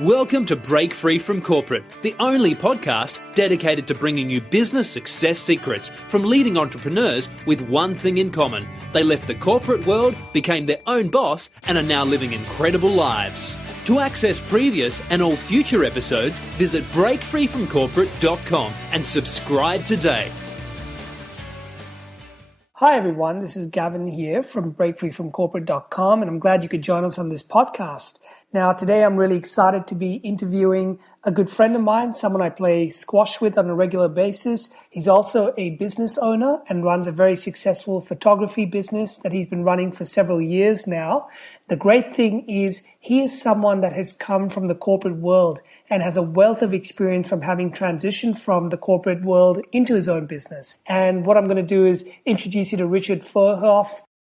Welcome to Break Free from Corporate, the only podcast dedicated to bringing you business success secrets from leading entrepreneurs with one thing in common. They left the corporate world, became their own boss, and are now living incredible lives. To access previous and all future episodes, visit breakfreefromcorporate.com and subscribe today. Hi everyone, this is Gavin here from breakfreefromcorporate.com, and I'm glad you could join us on this podcast. Now, today I'm really excited to be interviewing a good friend of mine, someone I play squash with on a regular basis. He's also a business owner and runs a very successful photography business that he's been running for several years now. The great thing is he is someone that has come from the corporate world and has a wealth of experience from having transitioned from the corporate world into his own business. And what I'm going to do is introduce you to Richard Furhoff.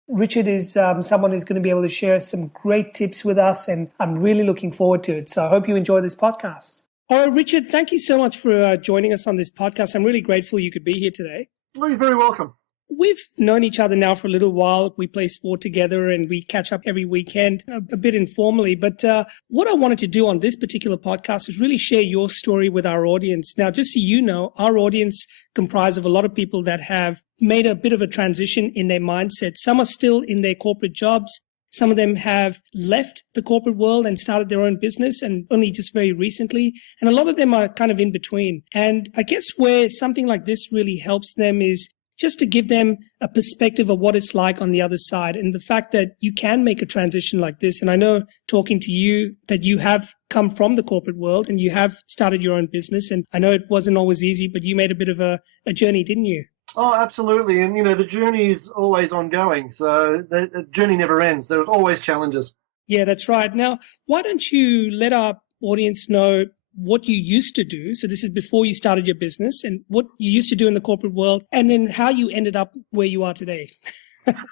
Richard is someone who's going to be able to share some great tips with us, and I'm really looking forward to it. So I hope you enjoy this podcast. All right, Richard, thank you so much for joining us on this podcast. I'm really grateful you could be here today. Well, you're very welcome. We've known each other now for a little while. We play sport together and we catch up every weekend, a bit informally. But what I wanted to do on this particular podcast is really share your story with our audience. Now, just so you know, our audience comprised of a lot of people that have made a bit of a transition in their mindset. Some are still in their corporate jobs. Some of them have left the corporate world and started their own business, and only just very recently. And a lot of them are kind of in between. And I guess where something like this really helps them is just to give them a perspective of what it's like on the other side, and the fact that you can make a transition like this. And I know, talking to you, that you have come from the corporate world and you have started your own business. And I know it wasn't always easy, but you made a bit of a journey, didn't you? Oh, absolutely. And, the journey is always ongoing. So the journey never ends. There's always challenges. Yeah, that's right. Now, why don't you let our audience know what you used to do? So this is before you started your business, and what you used to do in the corporate world, and then how you ended up where you are today.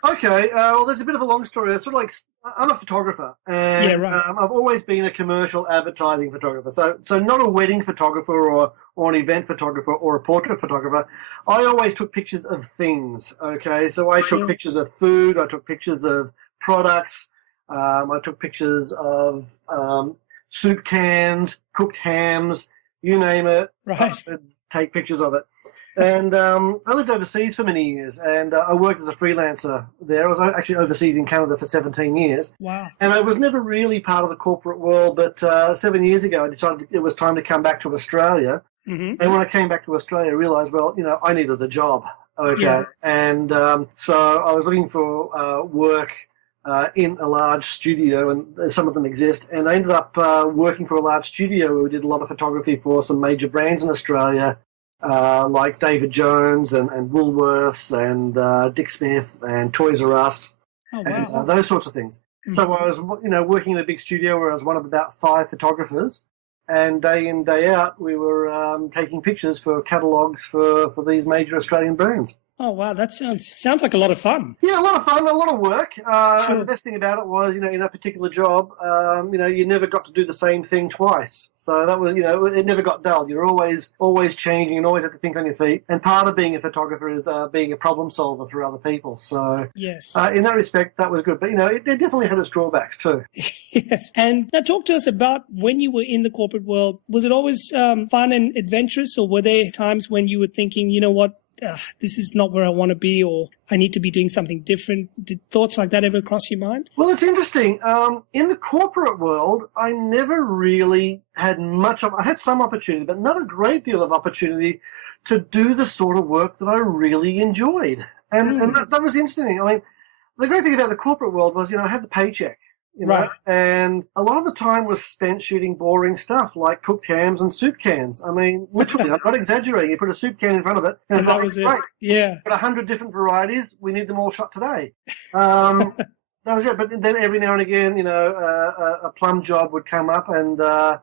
Okay. Well, there's a bit of a long story. It's sort of like, I'm a photographer, and yeah, right. I've always been a commercial advertising photographer. So not a wedding photographer or an event photographer or a portrait photographer. I always took pictures of things. Okay. So I took pictures of food. I took pictures of products. I took pictures of soup cans, cooked hams, you name it. Right. I'd take pictures of it. And I lived overseas for many years, and I worked as a freelancer there. I was actually overseas in Canada for 17 years. Wow. And I was never really part of the corporate world, but 7 years ago I decided it was time to come back to Australia. Mm-hmm. And when I came back to Australia, I realised, well, I needed a job. Okay. Yeah. And so I was looking for work in a large studio, and some of them exist. And I ended up working for a large studio where we did a lot of photography for some major brands in Australia, like David Jones and Woolworths and Dick Smith and Toys R Us, and those sorts of things. Mm-hmm. So I was, working in a big studio where I was one of about 5 photographers, and day in, day out, we were taking pictures for catalogues for these major Australian brands. Oh, wow. That sounds like a lot of fun. Yeah, a lot of fun, a lot of work. Sure. And the best thing about it was, in that particular job, you never got to do the same thing twice. So that was, it never got dull. You're always changing and always have to think on your feet. And part of being a photographer is being a problem solver for other people. So yes, in that respect, that was good. But, it definitely had its drawbacks too. Yes. And now talk to us about when you were in the corporate world. Was it always fun and adventurous, or were there times when you were thinking, you know what, this is not where I want to be, or I need to be doing something different? Did thoughts like that ever cross your mind? Well, it's interesting. In the corporate world, I never really had I had some opportunity, but not a great deal of opportunity to do the sort of work that I really enjoyed. And that was interesting. I mean, the great thing about the corporate world was, I had the paycheck. Right. And a lot of the time was spent shooting boring stuff like cooked hams and soup cans. I mean, literally, I'm not exaggerating. You put a soup can in front of it, and that was great. It. Yeah. But 100 different varieties. We need them all shot today. That was it. But then every now and again, a plum job would come up, and the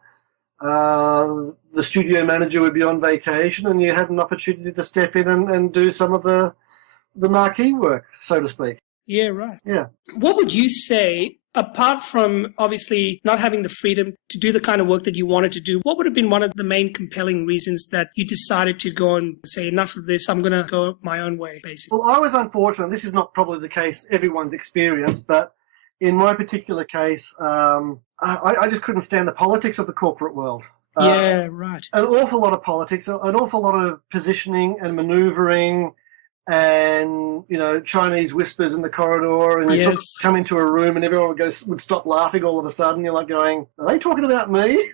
studio manager would be on vacation, and you had an opportunity to step in and do some of the marquee work, so to speak. Yeah, right. Yeah. What would you say, apart from obviously not having the freedom to do the kind of work that you wanted to do, what would have been one of the main compelling reasons that you decided to go and say, enough of this, I'm going to go my own way, basically? Well, I was unfortunate. This is not probably the case, everyone's experience, but in my particular case, I just couldn't stand the politics of the corporate world. Yeah, right. An awful lot of politics, an awful lot of positioning and manoeuvring, and Chinese whispers in the corridor, and you Yes. just come into a room and everyone would stop laughing all of a sudden. You're like going, "Are they talking about me?"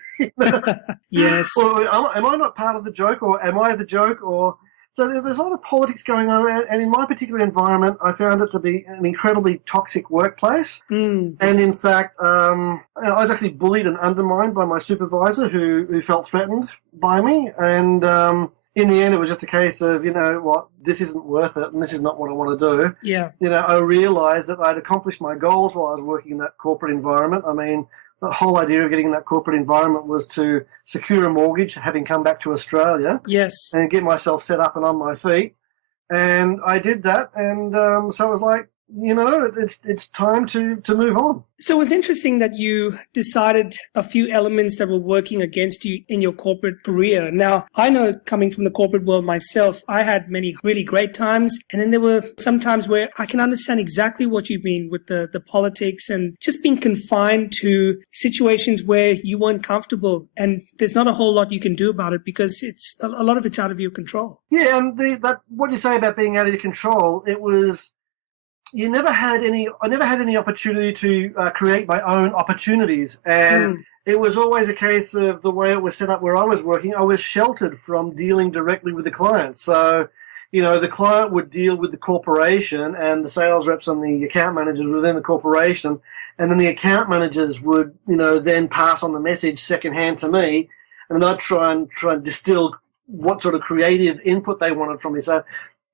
Yes. Or am I not part of the joke, or am I the joke? Or so there's a lot of politics going on, and in my particular environment, I found it to be an incredibly toxic workplace. Mm. And in fact, I was actually bullied and undermined by my supervisor, who felt threatened by me. And in the end, it was just a case of, this isn't worth it, and this is not what I want to do. Yeah. I realised that I'd accomplished my goals while I was working in that corporate environment. I mean, the whole idea of getting in that corporate environment was to secure a mortgage, having come back to Australia. Yes. And get myself set up and on my feet. And I did that, and so I was like, it's time to move on. So it was interesting that you decided a few elements that were working against you in your corporate career. Now, I know coming from the corporate world myself, I had many really great times. And then there were some times where I can understand exactly what you mean with the politics and just being confined to situations where you weren't comfortable. And there's not a whole lot you can do about it because it's a lot of it's out of your control. Yeah, and that what you say about being out of your control, it was... I never had any opportunity to create my own opportunities. And it was always a case of the way it was set up where I was working, I was sheltered from dealing directly with the client. So, the client would deal with the corporation and the sales reps and the account managers within the corporation. And then the account managers would, then pass on the message secondhand to me. And I'd try and distill what sort of creative input they wanted from me. So,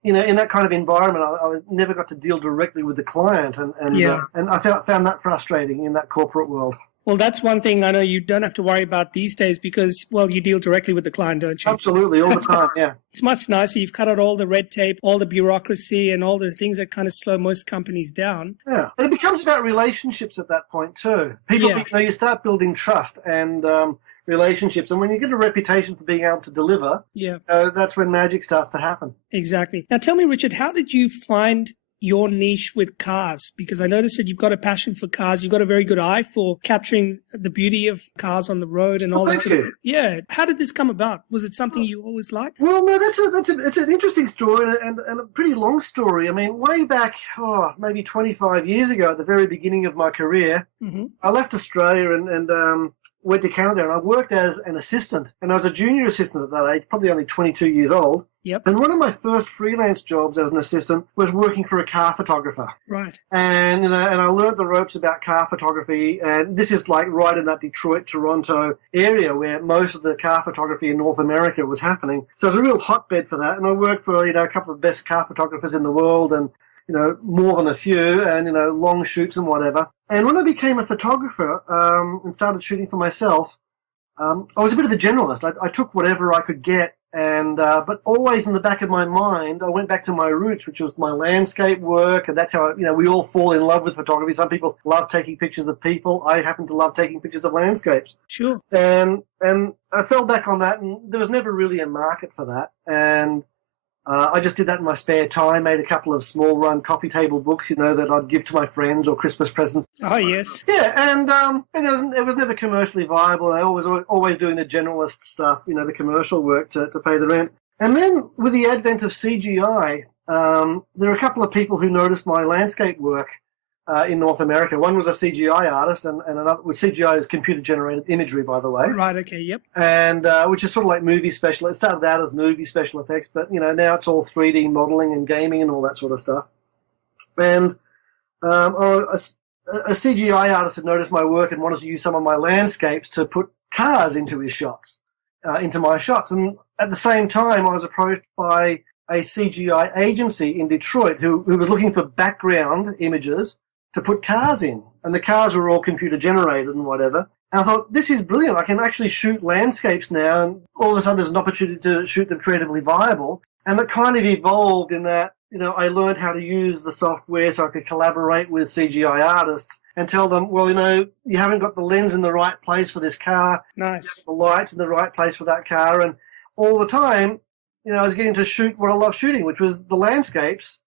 in that kind of environment, I never got to deal directly with the client, and I found that frustrating in that corporate world. Well, that's one thing I know you don't have to worry about these days because, you deal directly with the client, don't you? Absolutely, all the time, yeah. It's much nicer. You've cut out all the red tape, all the bureaucracy, and all the things that kind of slow most companies down. Yeah, and it becomes about relationships at that point too. You start building trust and relationships, and when you get a reputation for being able to deliver, that's when magic starts to happen. Exactly. Now tell me, Richard, how did you find your niche with cars? Because I noticed that you've got a passion for cars. You've got a very good eye for capturing the beauty of cars on the road and all that sort of. Yeah. How did this come about? Was it something you always liked? Well, no, it's an interesting story and a pretty long story. I mean, way back, maybe 25 years ago, at the very beginning of my career, I left Australia and went to Canada, and I worked as an assistant, and I was a junior assistant at that age, probably only 22 years old. Yep. And one of my first freelance jobs as an assistant was working for a car photographer. Right. And and I learned the ropes about car photography, and this is like right in that Detroit, Toronto area where most of the car photography in North America was happening. So it was a real hotbed for that, and I worked for a couple of the best car photographers in the world, and more than a few, and long shoots and whatever. And when I became a photographer and started shooting for myself, I was a bit of a generalist. I took whatever I could get, and but always in the back of my mind, I went back to my roots, which was my landscape work, and that's how we all fall in love with photography. Some people love taking pictures of people. I happen to love taking pictures of landscapes. Sure. And I fell back on that, and there was never really a market for that, and I just did that in my spare time, made a couple of small-run coffee table books, that I'd give to my friends or Christmas presents. Oh, yes. Yeah, and it was never commercially viable. I was always doing the generalist stuff, the commercial work to pay the rent. And then with the advent of CGI, there are a couple of people who noticed my landscape work in North America. One was a CGI artist, and another. CGI is computer-generated imagery, by the way. Right. Okay. Yep. And which is sort of like movie special. It started out as movie special effects, but now it's all 3D modeling and gaming and all that sort of stuff. And a CGI artist had noticed my work and wanted to use some of my landscapes to put cars into his shots, into my shots. And at the same time, I was approached by a CGI agency in Detroit who was looking for background images to put cars in, and the cars were all computer generated and whatever. And I thought, this is brilliant. I can actually shoot landscapes now, and all of a sudden there's an opportunity to shoot them creatively viable. And that kind of evolved in that, I learned how to use the software so I could collaborate with CGI artists and tell them, well, you haven't got the lens in the right place for this car. Nice. The lights in the right place for that car. And all the time, I was getting to shoot what I love shooting, which was the landscapes.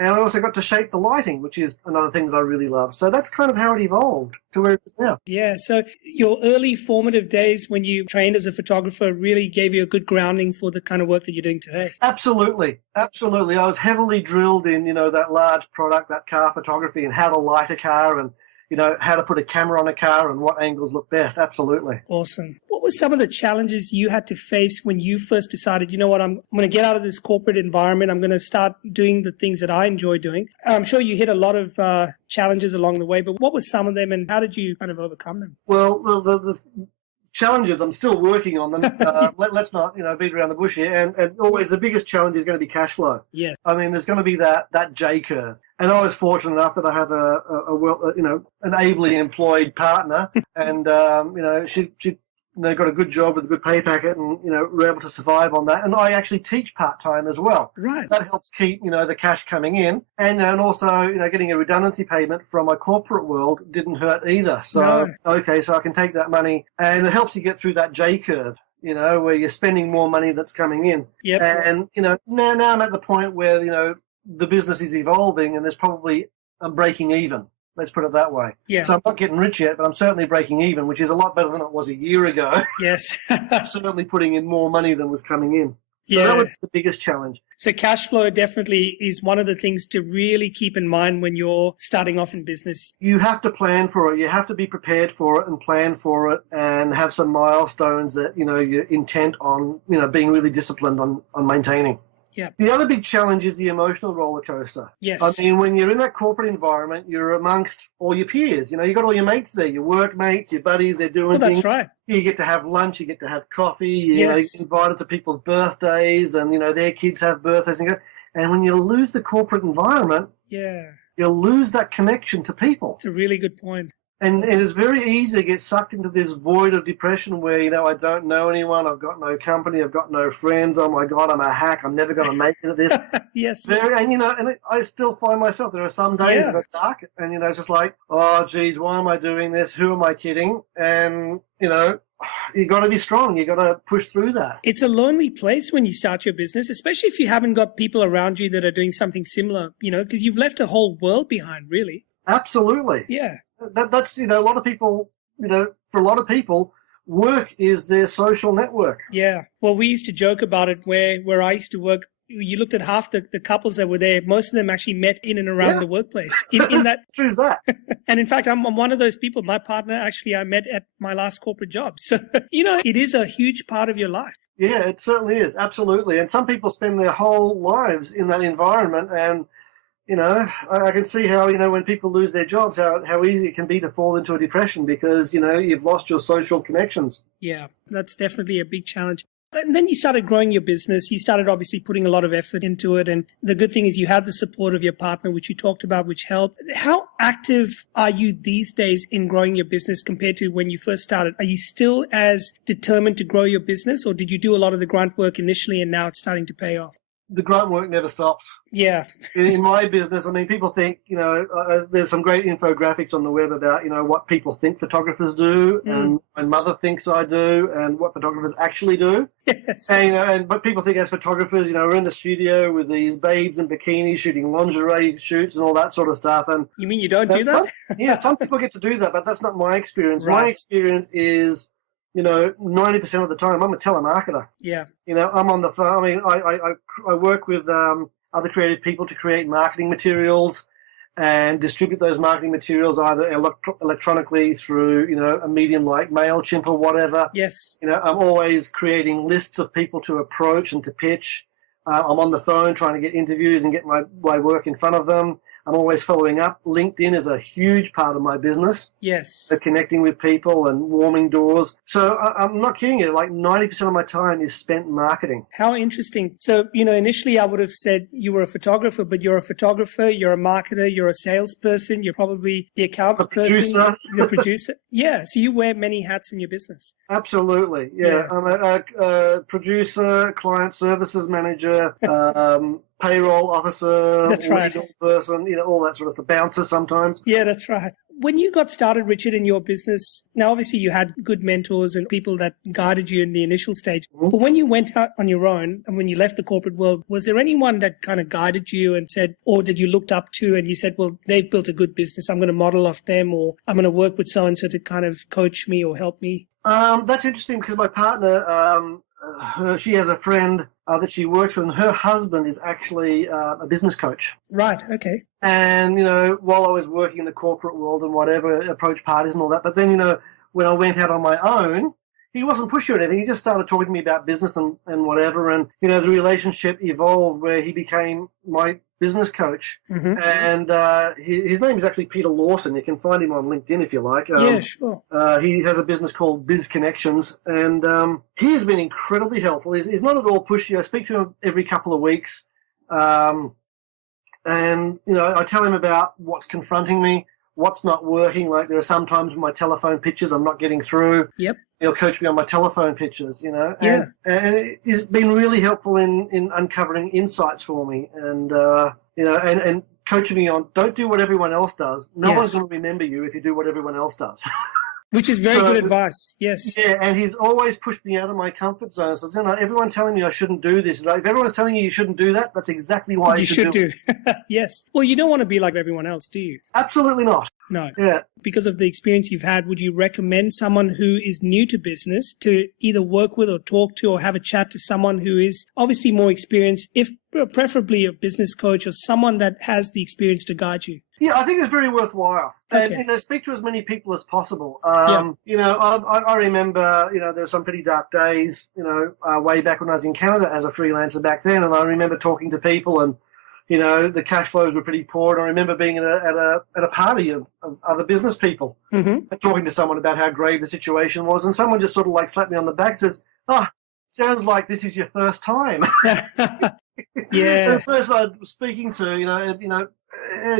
And I also got to shape the lighting, which is another thing that I really love. So that's kind of how it evolved to where it is now. Yeah. So your early formative days when you trained as a photographer really gave you a good grounding for the kind of work that you're doing today. Absolutely. Absolutely. I was heavily drilled in, that large product, that car photography, and how to light a car and, how to put a camera on a car and what angles look best. Absolutely. Awesome. What were some of the challenges you had to face when you first decided, I'm going to get out of this corporate environment. I'm going to start doing the things that I enjoy doing. I'm sure you hit a lot of challenges along the way, but what were some of them and how did you kind of overcome them? Well, the challenges, I'm still working on them. Let's not, beat around the bush here. And always the biggest challenge is going to be cash flow. Yeah. I mean, there's going to be that J curve. And I was fortunate enough that I have an ably employed partner, and she got a good job with a good pay packet, and we're able to survive on that. And I actually teach part time as well. Right. That helps keep the cash coming in, and also getting a redundancy payment from my corporate world didn't hurt either. So okay, so I can take that money, and it helps you get through that J curve. Where you're spending more money that's coming in. Yep. And now I'm at the point where the business is evolving, and I'm breaking even. Let's put it that way. Yeah. So I'm not getting rich yet, but I'm certainly breaking even, which is a lot better than it was a year ago. Yes. Certainly putting in more money than was coming in. So that was the biggest challenge. So cash flow definitely is one of the things to really keep in mind when you're starting off in business. You have to plan for it. You have to be prepared for it and plan for it and have some milestones that, you're intent on, being really disciplined on maintaining. Yeah. The other big challenge is the emotional roller coaster. Yes. I mean, when you're in that corporate environment, you're amongst all your peers. You've got all your mates there, your work mates, your buddies, they're doing things. That's right. You get to have lunch, you get to have coffee, you get invited to people's birthdays, and, their kids have birthdays. And when you lose the corporate environment, you lose that connection to people. It's a really good point. And it's very easy to get sucked into this void of depression where, I don't know anyone, I've got no company, I've got no friends, oh my God, I'm a hack, I'm never going to make it at this. Yes. I still find myself, there are some days that are dark, and, it's just like, oh, geez, why am I doing this? Who am I kidding? And, you got to be strong. You got to push through that. It's a lonely place when you start your business, especially if you haven't got people around you that are doing something similar, because you've left a whole world behind, really. Absolutely. Yeah. That's, a lot of people, for a lot of people, work is their social network. Yeah. Well, we used to joke about it where I used to work. You looked at half the couples that were there. Most of them actually met in and around the workplace. In that, True's that. And in fact, I'm one of those people. My partner, actually, I met at my last corporate job. So, it is a huge part of your life. Yeah, it certainly is. Absolutely. And some people spend their whole lives in that environment. And, I can see how, when people lose their jobs, how easy it can be to fall into a depression because, you've lost your social connections. Yeah, that's definitely a big challenge. And then you started growing your business. You started obviously putting a lot of effort into it. And the good thing is you had the support of your partner, which you talked about, which helped. How active are you these days in growing your business compared to when you first started? Are you still as determined to grow your business, or did you do a lot of the grunt work initially and now it's starting to pay off? The grunt work never stops. Yeah. In my business, I mean, people think, there's some great infographics on the web about, what people think photographers do and my mother thinks I do and what photographers actually do. Yes. And, but people think as photographers, we're in the studio with these babes in bikinis shooting lingerie shoots and all that sort of stuff. And you mean you don't do that? Some people get to do that, but that's not my experience. Right. My experience is, 90% of the time, I'm a telemarketer. Yeah. I'm on the phone. I mean, I work with other creative people to create marketing materials and distribute those marketing materials either electronically through, a medium like MailChimp or whatever. Yes. I'm always creating lists of people to approach and to pitch. I'm on the phone trying to get interviews and get my work in front of them. I'm always following up. LinkedIn is a huge part of my business. Yes. So connecting with people and warming doors. So I'm not kidding you. Like 90% of my time is spent marketing. How interesting. So, initially I would have said you were a photographer, but you're a photographer, you're a marketer, you're a salesperson, you're probably the accounts person. You're a producer. Yeah. So you wear many hats in your business. Absolutely. Yeah. I'm a producer, client services manager, payroll officer, that's right. legal person, all that sort of stuff. Bouncer sometimes. Yeah, that's right. when you got started, Richard, in your business, now obviously you had good mentors and people that guided you in the initial stage. But when you went out on your own and when you left the corporate world, was there anyone that kind of guided you and said, or that you looked up to and you said, well, they've built a good business, I'm going to model off them, or I'm going to work with so-and-so to kind of coach me or help me? That's interesting because my partner, she has a friend that she works with, and her husband is actually a business coach. Right, okay. And, while I was working in the corporate world and whatever, approach parties and all that, but then, when I went out on my own, he wasn't pushy or anything. He just started talking to me about business and whatever. And, the relationship evolved where he became my business coach. Mm-hmm. And his name is actually Peter Lawson. You can find him on LinkedIn if you like. Yeah, sure. He has a business called Biz Connections, and he has been incredibly helpful. He's not at all pushy. I speak to him every couple of weeks. And, I tell him about what's confronting me, what's not working. Like there are some times with my telephone pitches I'm not getting through. Yep. He'll coach me on my telephone pitches, Yeah. And it's been really helpful in uncovering insights for me and coaching me on don't do what everyone else does. No one's going to remember you if you do what everyone else does. Which is very good advice, yes. Yeah, and he's always pushed me out of my comfort zone. So, everyone's telling me I shouldn't do this. Like, if everyone's telling you shouldn't do that, that's exactly why you should do it. Yes. Well, you don't want to be like everyone else, do you? Absolutely not. No. Yeah. Because of the experience you've had, would you recommend someone who is new to business to either work with or talk to or have a chat to someone who is obviously more experienced, if preferably a business coach or someone that has the experience to guide you? Yeah, I think it's very worthwhile. Okay. And speak to as many people as possible. I remember, there were some pretty dark days, way back when I was in Canada as a freelancer back then. And I remember talking to people and, the cash flows were pretty poor. And I remember being at a party of other business people and talking to someone about how grave the situation was. And someone just sort of like slapped me on the back and says, sounds like this is your first time. Yeah. The person I was speaking to,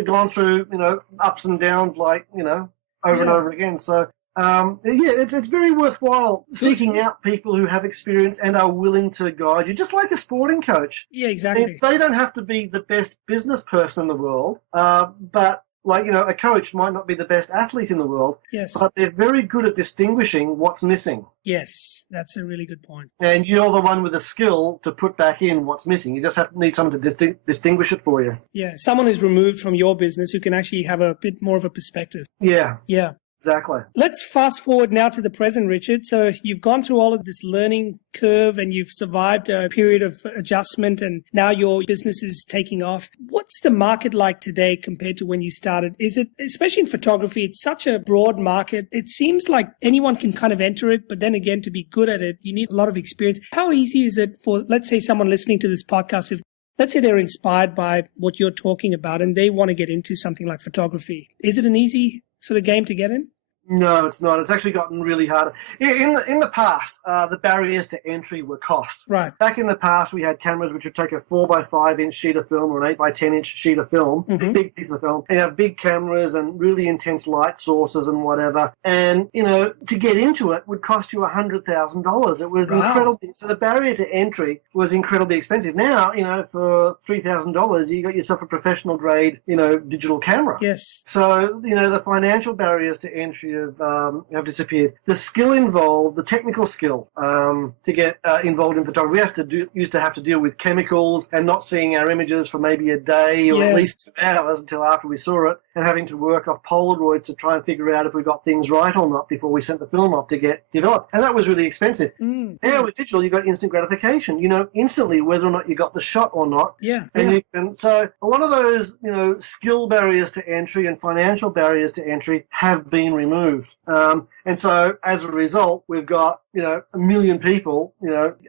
gone through, ups and downs over and over again. So, it's very worthwhile seeking out people who have experience and are willing to guide you, just like a sporting coach. Yeah, exactly. And they don't have to be the best business person in the world, but a coach might not be the best athlete in the world, yes, but they're very good at distinguishing what's missing. Yes, that's a really good point. And you're the one with the skill to put back in what's missing. You just need someone to distinguish it for you. Yeah, someone who's removed from your business who can actually have a bit more of a perspective. Yeah. Yeah. Exactly. Let's fast forward now to the present, Richard. So you've gone through all of this learning curve and you've survived a period of adjustment and now your business is taking off. What's the market like today compared to when you started? Is it, especially in photography, it's such a broad market. It seems like anyone can kind of enter it, but then again, to be good at it, you need a lot of experience. How easy is it for, let's say, someone listening to this podcast, if let's say they're inspired by what you're talking about and they want to get into something like photography. Is it an easy sort of game to get in? No, it's not. It's actually gotten really harder. In the past, the barriers to entry were cost. Right. Back in the past, we had cameras which would take a 4x5-inch sheet of film or an 8x10-inch sheet of film, big piece of film, and have big cameras and really intense light sources and whatever. And, to get into it would cost you $100,000. It was incredibly. So the barrier to entry was incredibly expensive. Now, for $3,000, you got yourself a professional grade, digital camera. Yes. So, the financial barriers to entry have disappeared. The skill involved, the technical skill to get involved in photography, used to have to deal with chemicals and not seeing our images for maybe a day or at least 2 hours until after we saw it, and having to work off Polaroids to try and figure out if we got things right or not before we sent the film off to get developed. And that was really expensive. Now with digital, you got instant gratification. You know instantly whether or not you got the shot or not. Yeah. And so a lot of those, skill barriers to entry and financial barriers to entry have been removed. And so as a result, we've got, a million people,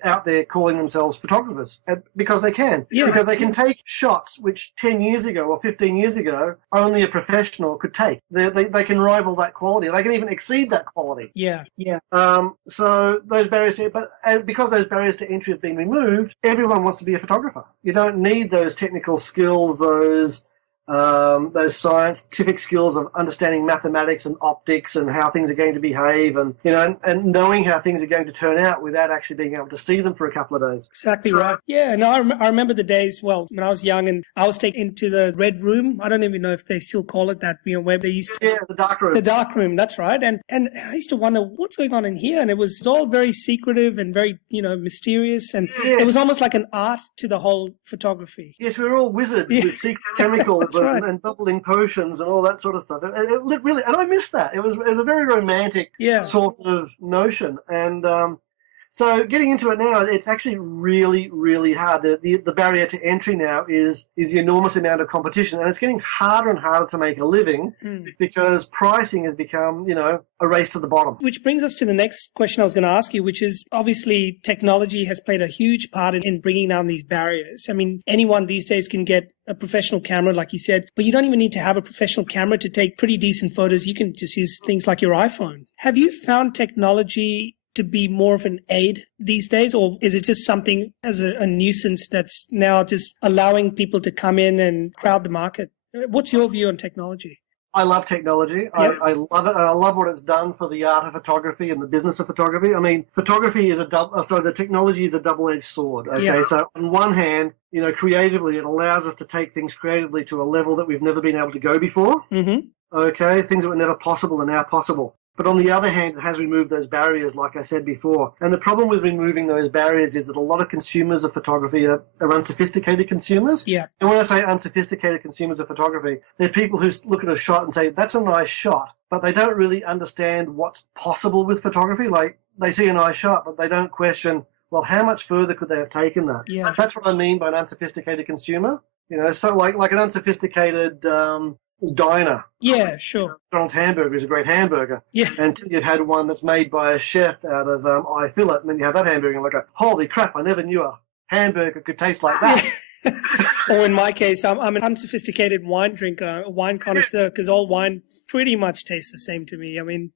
out there calling themselves photographers because they can. Yeah. Because they can take shots which 10 years ago or 15 years ago only a professional could take. They can rival that quality. They can even exceed that quality. Yeah. Yeah. So those barriers, because those barriers to entry have been removed, everyone wants to be a photographer. You don't need those technical skills, those those scientific skills of understanding mathematics and optics and how things are going to behave, and and knowing how things are going to turn out without actually being able to see them for a couple of days. Exactly right. Yeah, no, I remember the days, well, when I was young and I was taken into the red room. I don't even know if they still call it that, where they used to... Yeah, the dark room. The dark room, that's right. And I used to wonder what's going on in here. And it was all very secretive and very, mysterious. And it was almost like an art to the whole photography. Yes, we were all wizards with secret chemicals and bubbling potions and all that sort of stuff. It really, and I miss that. It was a very romantic sort of notion. And so getting into it now, it's actually really, really hard. The barrier to entry now is the enormous amount of competition, and it's getting harder and harder to make a living because pricing has become, a race to the bottom. Which brings us to the next question I was going to ask you, which is obviously technology has played a huge part in bringing down these barriers. I mean, anyone these days can get a professional camera, like you said, but you don't even need to have a professional camera to take pretty decent photos. You can just use things like your iPhone. Have you found technology to be more of an aid these days, or is it just something as a nuisance that's now just allowing people to come in and crowd the market? What's your view on technology? I love technology. Yep. I love it. And I love what it's done for the art of photography and the business of photography. I mean, the technology is a double-edged sword. Okay. Yeah. So on one hand, creatively, it allows us to take things creatively to a level that we've never been able to go before. Mm-hmm. Okay. Things that were never possible are now possible. But on the other hand, it has removed those barriers, like I said before. And the problem with removing those barriers is that a lot of consumers of photography are unsophisticated consumers. Yeah. And when I say unsophisticated consumers of photography, they're people who look at a shot and say, that's a nice shot, but they don't really understand what's possible with photography. Like, they see a nice shot, but they don't question, well, how much further could they have taken that? Yeah. That's what I mean by an unsophisticated consumer. So like an unsophisticated diner. Yeah, sure. McDonald's hamburger is a great hamburger. Yeah. And you've had one that's made by a chef out of eye fillet, and then you have that hamburger and like, holy crap, I never knew a hamburger could taste like that. Or in my case, I'm an unsophisticated wine drinker, a wine connoisseur, because all wine pretty much tastes the same to me. I mean,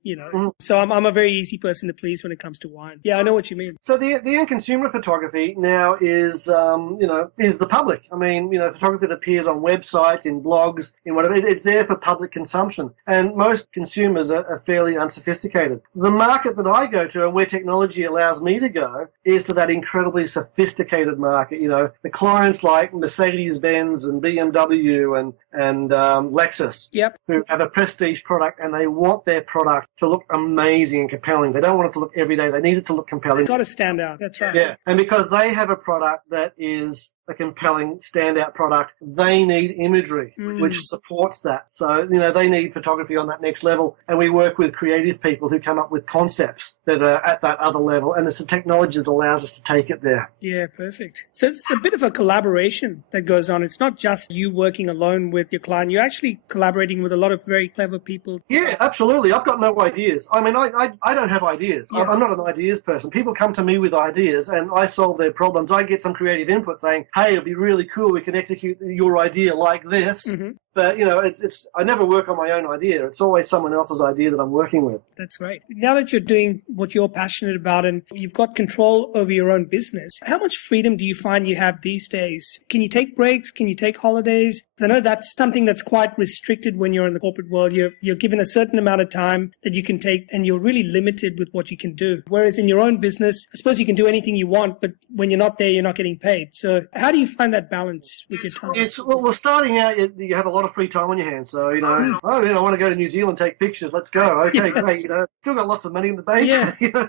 so I'm a very easy person to please when it comes to wine. Yeah, I know what you mean. So the end consumer photography now is the public. I mean, photography that appears on websites, in blogs, in whatever. It's there for public consumption. And most consumers are fairly unsophisticated. The market that I go to and where technology allows me to go is to that incredibly sophisticated market. The clients like Mercedes-Benz and BMW and Lexus, who have a prestige product, and they want their product to look amazing and compelling. They don't want it to look every day. They need it to look compelling. It's got to stand out. That's right. Yeah. And because they have a product that is a compelling standout product, they need imagery, which supports that. So, they need photography on that next level. And we work with creative people who come up with concepts that are at that other level. And it's the technology that allows us to take it there. Yeah, perfect. So it's a bit of a collaboration that goes on. It's not just you working alone with your client. You're actually collaborating with a lot of very clever people. Yeah, absolutely. I've got no ideas. I mean, I don't have ideas. Yeah. I'm not an ideas person. People come to me with ideas and I solve their problems. I get some creative input saying, hey, it'd be really cool. We can execute your idea like this. Mm-hmm. But, it's I never work on my own idea. It's always someone else's idea that I'm working with. That's right. Now that you're doing what you're passionate about and you've got control over your own business, how much freedom do you find you have these days? Can you take breaks? Can you take holidays? I know that's something that's quite restricted when you're in the corporate world. You're given a certain amount of time that you can take, and you're really limited with what you can do. Whereas in your own business, I suppose you can do anything you want, but when you're not there, you're not getting paid. So how do you find that balance with your time? Well, starting out, you have a lot of free time on your hands. So, I want to go to New Zealand, take pictures. Let's go. Okay, great. Still got lots of money in the bank. Yeah.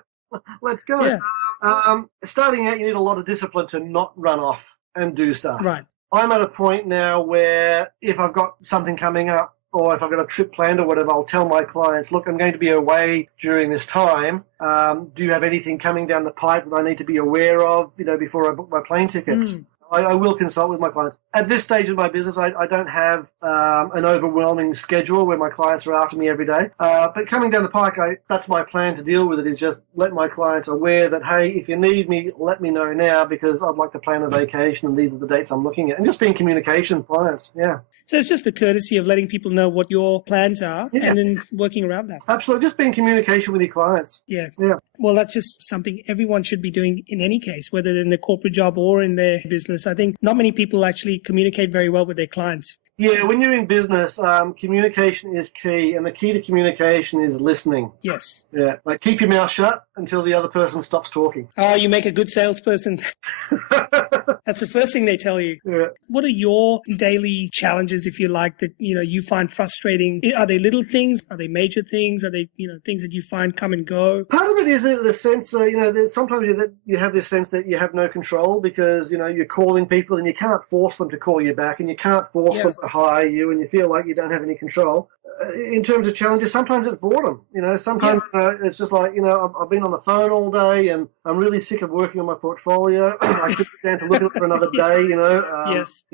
Let's go. Yeah. Starting out, you need a lot of discipline to not run off and do stuff. Right. I'm at a point now where if I've got something coming up or if I've got a trip planned or whatever, I'll tell my clients, look, I'm going to be away during this time. Do you have anything coming down the pipe that I need to be aware of, before I book my plane tickets? I will consult with my clients. At this stage of my business, I don't have an overwhelming schedule where my clients are after me every day. But coming down the pike, that's my plan to deal with it, is just let my clients aware that, hey, if you need me, let me know now because I'd like to plan a vacation and these are the dates I'm looking at. And just be in communication with clients, yeah. So it's just the courtesy of letting people know what your plans are and then working around that. Absolutely. Just be in communication with your clients. Yeah. Well, that's just something everyone should be doing in any case, whether in their corporate job or in their business. I think not many people actually communicate very well with their clients. Yeah, when you're in business, communication is key, and the key to communication is listening. Yes. Yeah, like keep your mouth shut until the other person stops talking. Oh, you make a good salesperson. That's the first thing they tell you. Yeah. What are your daily challenges, if you like, that you find frustrating? Are they little things? Are they major things? Are they things that you find come and go? Part of it is the sense, that sometimes you have this sense that you have no control because you're calling people and you can't force them to call you back and you can't force them to hire you, and you feel like you don't have any control. In terms of challenges, sometimes it's boredom. Sometimes it's just like I've been on the phone all day and I'm really sick of working on my portfolio. I could sit down to look at it for another day. Yes.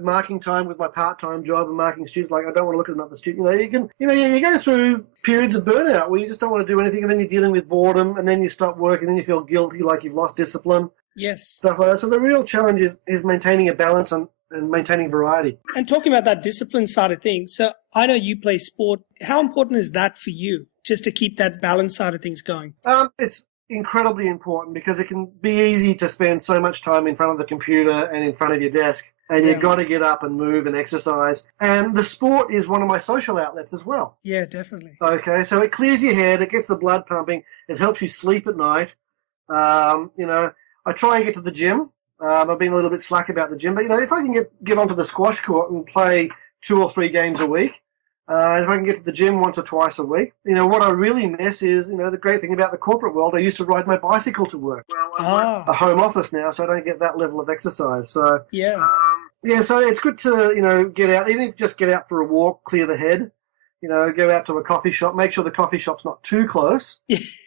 Marking time with my part-time job and marking students, like I don't want to look at another student. You go through periods of burnout where you just don't want to do anything, and then you're dealing with boredom, and then you stop work, and then you feel guilty, like you've lost discipline. Yes. Stuff like that. So the real challenge is maintaining a balance and maintaining variety. And talking about that discipline side of things, so I know you play sport. How important is that for you, just to keep that balance side of things going? It's incredibly important because it can be easy to spend so much time in front of the computer and in front of your desk, and you've got to get up and move and exercise. And the sport is one of my social outlets as well. Yeah, definitely. Okay, so it clears your head, it gets the blood pumping, it helps you sleep at night. I try and get to the gym. I've been a little bit slack about the gym, but if I can get onto the squash court and play 2 or 3 games a week, if I can get to the gym once or twice a week, what I really miss is, the great thing about the corporate world, I used to ride my bicycle to work. Well, I'm at a home office now, so I don't get that level of exercise. So so it's good to get out, even if you just get out for a walk, clear the head. Go out to a coffee shop, make sure the coffee shop's not too close.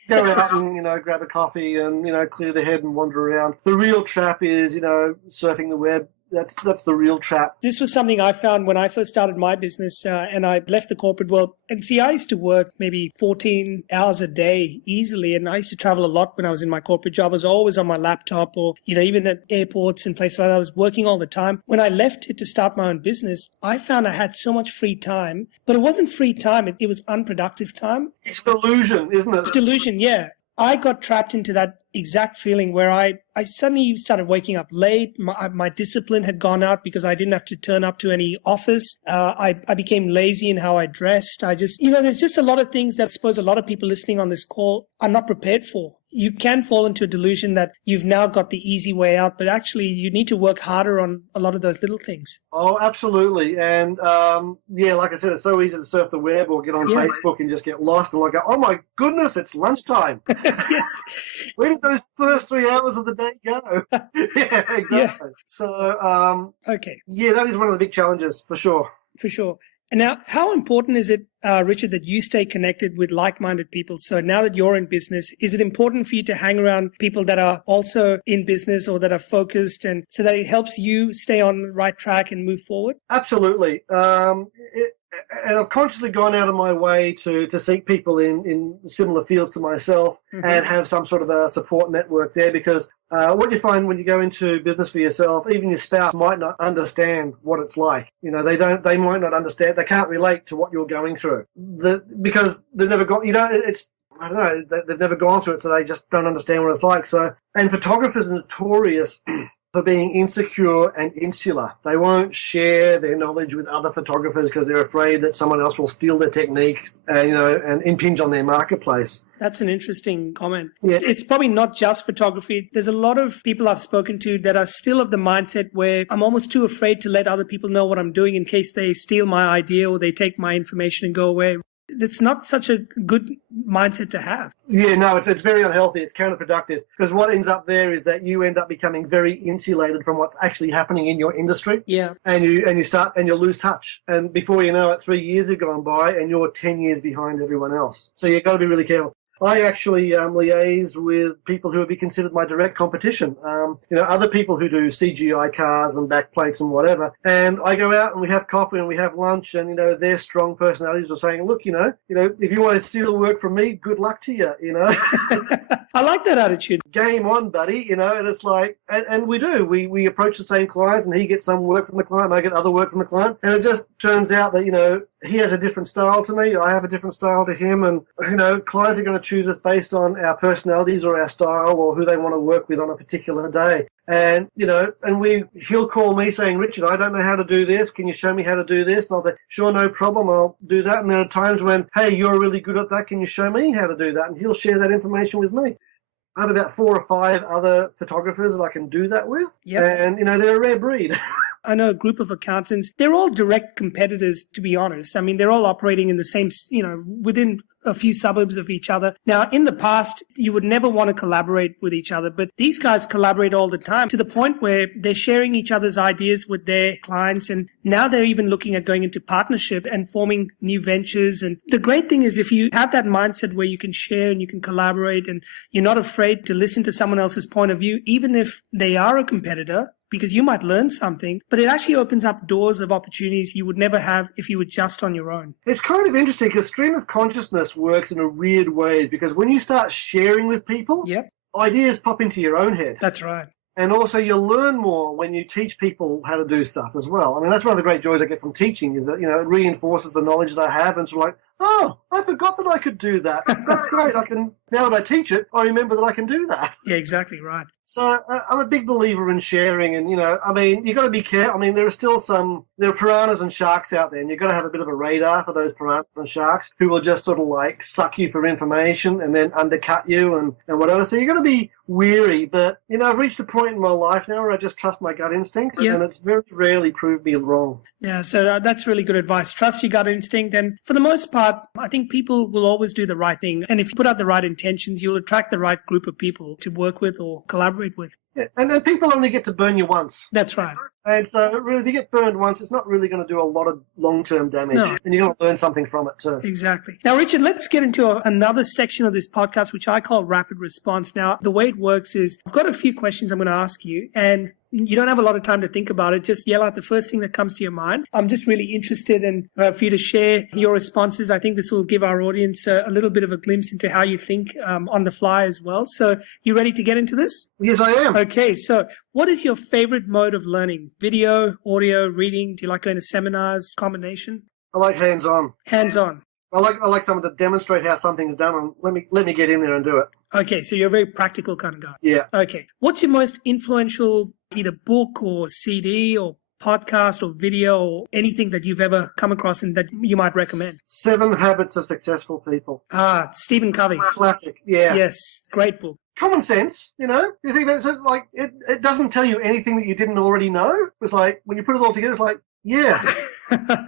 Go out and, grab a coffee and, clear the head and wander around. The real trap is, surfing the web. That's the real trap. This was something I found when I first started my business and I left the corporate world. And see, I used to work maybe 14 hours a day easily. And I used to travel a lot when I was in my corporate job. I was always on my laptop or, even at airports and places like that. I was working all the time. When I left it to start my own business, I found I had so much free time. But it wasn't free time. It was unproductive time. It's delusion, isn't it? It's delusion, yeah. I got trapped into that exact feeling where I suddenly started waking up late. My discipline had gone out because I didn't have to turn up to any office. I became lazy in how I dressed. I just, there's just a lot of things that I suppose a lot of people listening on this call are not prepared for. You can fall into a delusion that you've now got the easy way out, but actually you need to work harder on a lot of those little things. Oh, absolutely. And like I said, it's so easy to surf the web or get on Facebook and just get lost and like, oh my goodness, it's lunchtime. Yes. Where did those first 3 hours of the day go? Yeah, exactly. Yeah. So, okay. Yeah, that is one of the big challenges for sure. For sure. And now, how important is it, Richard, that you stay connected with like-minded people? So now that you're in business, is it important for you to hang around people that are also in business or that are focused, and so that it helps you stay on the right track and move forward? Absolutely. And I've consciously gone out of my way to seek people in similar fields to myself and have some sort of a support network there, because what you find when you go into business for yourself, even your spouse might not understand what it's like. They might not understand. They can't relate to what you're going through because they've never got, I don't know, they've never gone through it, so they just don't understand what it's like. So, and photographers are notorious for being insecure and insular. They won't share their knowledge with other photographers because they're afraid that someone else will steal their techniques and impinge on their marketplace. That's an interesting comment. Yeah. It's probably not just photography. There's a lot of people I've spoken to that are still of the mindset where I'm almost too afraid to let other people know what I'm doing in case they steal my idea or they take my information and go away. It's not such a good mindset to have. Yeah, no, it's very unhealthy. It's counterproductive, because what ends up there is that you end up becoming very insulated from what's actually happening in your industry. Yeah. And you lose touch. And before you know it, 3 years have gone by and you're 10 years behind everyone else. So you've got to be really careful. I actually liaise with people who would be considered my direct competition. Other people who do CGI cars and backplates and whatever. And I go out and we have coffee and we have lunch, and their strong personalities are saying, look, if you want to steal work from me, good luck to you. I like that attitude. Game on, buddy. And it's like, and we do. We approach the same clients, and he gets some work from the client, and I get other work from the client, and it just turns out that he has a different style to me. I have a different style to him. And, clients are going to choose us based on our personalities or our style or who they want to work with on a particular day. And, he'll call me saying, Richard, I don't know how to do this. Can you show me how to do this? And I'll say, sure, no problem. I'll do that. And there are times when, hey, you're really good at that. Can you show me how to do that? And he'll share that information with me. I have about 4 or 5 other photographers that I can do that with. Yep. And, they're a rare breed. I know a group of accountants. They're all direct competitors, to be honest. I mean, they're all operating in the same, within a few suburbs of each other. Now, in the past, you would never want to collaborate with each other, but these guys collaborate all the time to the point where they're sharing each other's ideas with their clients. And now they're even looking at going into partnership and forming new ventures. And the great thing is if you have that mindset where you can share and you can collaborate and you're not afraid to listen to someone else's point of view, even if they are a competitor, because you might learn something, but it actually opens up doors of opportunities you would never have if you were just on your own. It's kind of interesting because stream of consciousness works in a weird way because when you start sharing with people, ideas pop into your own head. That's right. And also you'll learn more when you teach people how to do stuff as well. I mean, that's one of the great joys I get from teaching is that, it reinforces the knowledge that I have and sort of like, oh, I forgot that I could do that. That's great. Now that I teach it, I remember that I can do that. Yeah, exactly right. So I'm a big believer in sharing and, you've got to be careful. I mean, there are piranhas and sharks out there and you've got to have a bit of a radar for those piranhas and sharks who will just sort of like suck you for information and then undercut you and whatever. So you've got to be weary. But, I've reached a point in my life now where I just trust my gut instincts and it's very rarely proved me wrong. Yeah, so that's really good advice. Trust your gut instinct. And for the most part, I think people will always do the right thing. And if you put out the right intentions, you'll attract the right group of people to work with or collaborate with. Yeah, and then people only get to burn you once. That's right. And so really, if you get burned once, it's not really going to do a lot of long-term damage. No. And you're going to learn something from it too. Exactly. Now, Richard, let's get into another section of this podcast, which I call rapid response. Now, the way it works is I've got a few questions I'm going to ask you, and you don't have a lot of time to think about it. Just yell out the first thing that comes to your mind. I'm just really interested in for you to share your responses. I think this will give our audience a little bit of a glimpse into how you think on the fly as well. So you ready to get into this? Yes, I am. Okay. So what is your favorite mode of learning? Video, audio, reading? Do you like going to seminars, combination? I like hands-on. Hands-on. I like someone to demonstrate how something's done and let me get in there and do it. Okay, so you're a very practical kind of guy. Yeah. Okay. What's your most influential either book or CD or podcast or video or anything that you've ever come across and that you might recommend? 7 Habits of Successful People. Stephen Covey. Classic, yeah. Yes, great book. Common sense, you think about it, like it doesn't tell you anything that you didn't already know. It's like when you put it all together, it's like, yeah.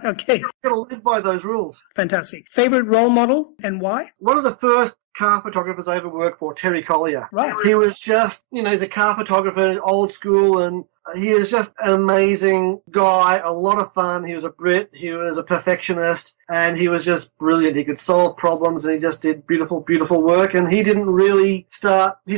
Okay. You've got to live by those rules. Fantastic. Favorite role model and why? One of the first car photographers I ever worked for, Terry Collier. Right. He was just, he's a car photographer, old school, and he is just an amazing guy, a lot of fun. He was a Brit, he was a perfectionist, and he was just brilliant. He could solve problems, and he just did beautiful, beautiful work. And his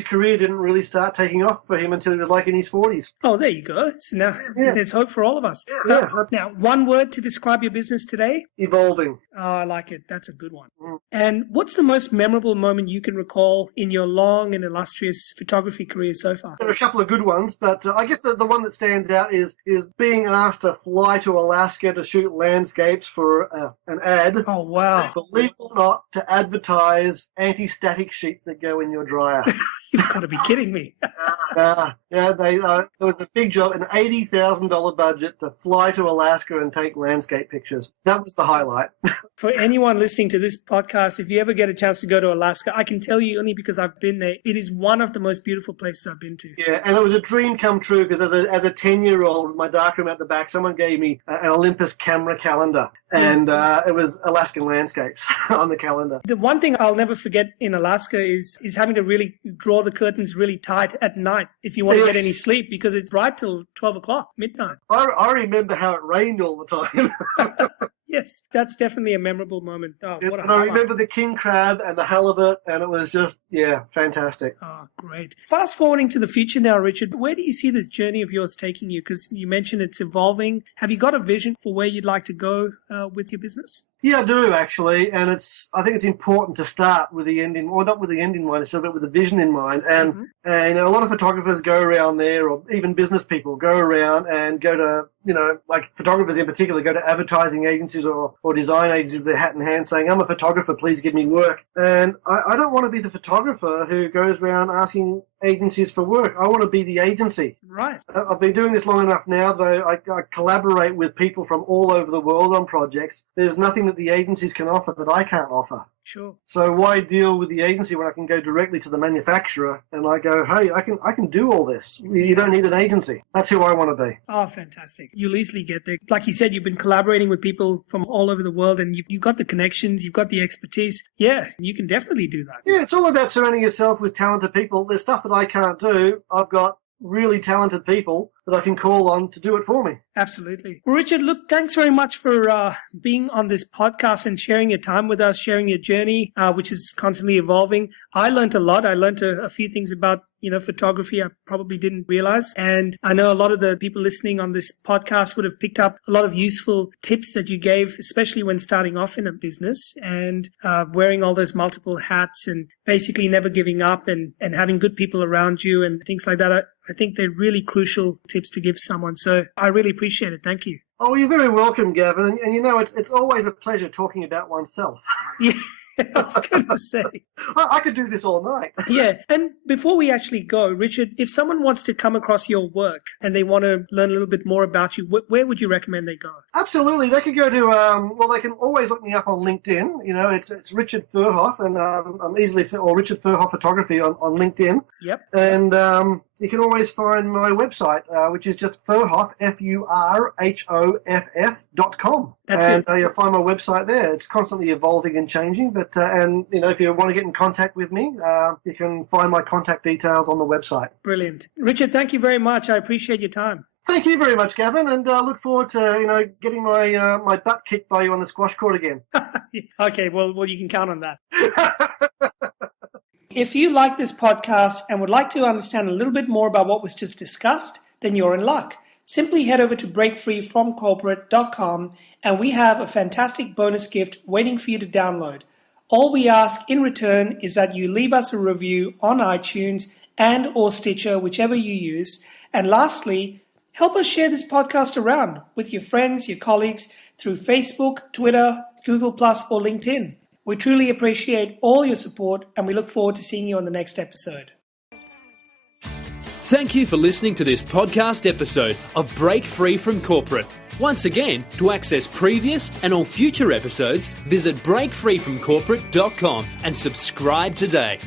career didn't really start taking off for him until he was like in his 40s. Oh, there you go. So now there's hope for all of us. Yeah. Now, one word to describe your business today? Evolving. Oh, I like it. That's a good one. And what's the most memorable moment you can recall in your long and illustrious photography career so far? There are a couple of good ones, but I guess the one that stands out is being asked to fly to Alaska to shoot landscapes for an ad. Oh, wow. Believe it or not, to advertise anti-static sheets that go in your dryer. You've got to be kidding me. There was a big job, an $80,000 budget to fly to Alaska and take landscape pictures. That was the highlight. For anyone listening to this podcast, if you ever get a chance to go to Alaska, I can tell you only because I've been there, it is one of the most beautiful places I've been to. Yeah, and it was a dream come true because as a 10-year-old with my darkroom at the back, someone gave me an Olympus camera calendar, and it was Alaskan landscapes on the calendar. The one thing I'll never forget in Alaska is having to really draw the curtains really tight at night if you want to get any sleep, because it's right till 12 o'clock, midnight. I remember how it rained all the time. Yes, that's definitely a memorable moment. Oh, what a and I remember the king crab and the halibut, and it was just, fantastic. Oh, great. Fast forwarding to the future now, Richard, where do you see this journey of yours taking you? Because you mentioned it's evolving. Have you got a vision for where you'd like to go with your business? Yeah, I do actually, and I think it's important to start with the end in, or not with the end in mind, but with the vision in mind. And and a lot of photographers go around there, or even business people go around and go to, like photographers in particular, go to advertising agencies or design agencies with their hat in hand, saying, "I'm a photographer, please give me work." And I don't want to be the photographer who goes around asking agencies for work. I want to be the agency. Right. I've been doing this long enough now that I collaborate with people from all over the world on projects. There's nothing that the agencies can offer that I can't offer. Sure. So why deal with the agency when I can go directly to the manufacturer and I go, hey, I can do all this. You don't need an agency. That's who I want to be. Oh, fantastic. You'll easily get there. Like you said, you've been collaborating with people from all over the world and you've got the connections, you've got the expertise. Yeah, you can definitely do that. Yeah, it's all about surrounding yourself with talented people. There's stuff that I can't do. I've got really talented people that I can call on to do it for me. Absolutely. Well, Richard, look, thanks very much for being on this podcast and sharing your time with us, sharing your journey, which is constantly evolving. I learned a lot. I learned a few things about, photography I probably didn't realize. And I know a lot of the people listening on this podcast would have picked up a lot of useful tips that you gave, especially when starting off in a business and wearing all those multiple hats and basically never giving up and having good people around you and things like that. I think they're really crucial tips to give someone. So I really appreciate it. Thank you. Oh, you're very welcome, Gavin. And it's always a pleasure talking about oneself. Yeah. I was going to say. I could do this all night. Yeah. And before we actually go, Richard, if someone wants to come across your work and they want to learn a little bit more about you, where would you recommend they go? Absolutely. They could go to, they can always look me up on LinkedIn. It's Richard Furhoff and I'm easily, or Richard Furhoff Photography on LinkedIn. Yep. And you can always find my website, which is just Furhoff, FURHOFF.com. That's it. You'll find my website there. It's constantly evolving and changing, but if you want to get in contact with me, you can find my contact details on the website. Brilliant. Richard, thank you very much. I appreciate your time. Thank you very much, Gavin, and look forward to getting my my butt kicked by you on the squash court again. Okay, well, you can count on that. If you like this podcast and would like to understand a little bit more about what was just discussed, then you're in luck. Simply head over to breakfreefromcorporate.com and we have a fantastic bonus gift waiting for you to download. All we ask in return is that you leave us a review on iTunes and or Stitcher, whichever you use. And lastly, help us share this podcast around with your friends, your colleagues through Facebook, Twitter, Google+, or LinkedIn. We truly appreciate all your support and we look forward to seeing you on the next episode. Thank you for listening to this podcast episode of Break Free from Corporate. Once again, to access previous and all future episodes, visit breakfreefromcorporate.com and subscribe today.